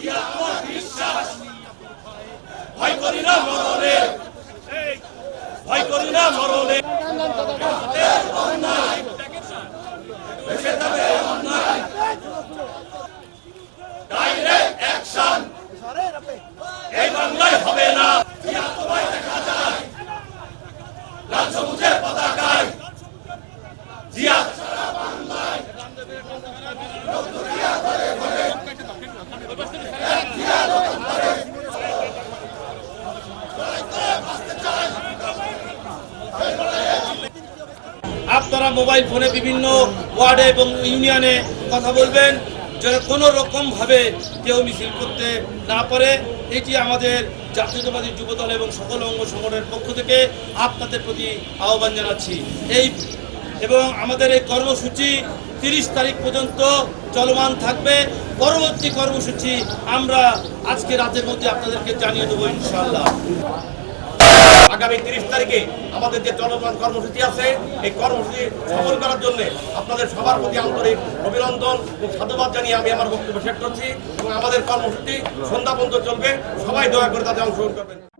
আমার বিশ্বাস ভয় করি না মরণে, ভয় করি না মরণে। ডাইরেক্ট অ্যাকশন এই বাংলায় হবে না। তোমায় দেখা যায় লাল সবুজের পতাকায়, জিয়া সারা বাংলায়। আপনারা মোবাইল ফোনে বিভিন্ন ওয়ার্ডে এবং ইউনিয়নে কথা বলবেন যেন কোনো রকম ভাবে কেউ মিছিল করতে না পারে। এটি আমাদের জাতীয়তাবাদী যুবদল এবং সকল অঙ্গ সংগঠনের পক্ষ থেকে আপনাদের প্রতি আহ্বান জানাচ্ছি। এবং আমাদের এই কর্মসূচি 30 তারিখ পর্যন্ত চলমান থাকবে। পরবর্তী কর্মসূচি আমরা আজকে রাতের মধ্যে আপনাদেরকে জানিয়ে দেবো ইনশাআল্লাহ। আগামী 30 তারিখে আমাদের যে চলমান কর্মসূচি আছে, এই কর্মসূচি সফল করার জন্য আপনাদের সবার প্রতি আন্তরিক অভিনন্দন ও সাধুবাদ জানিয়ে আমি আমার বক্তব্য শেষ করছি। এবং আমাদের কর্মসূচি সন্ধ্যা পর্যন্ত চলবে, সবাই দয়া করে তাতে অংশগ্রহণ করবেন।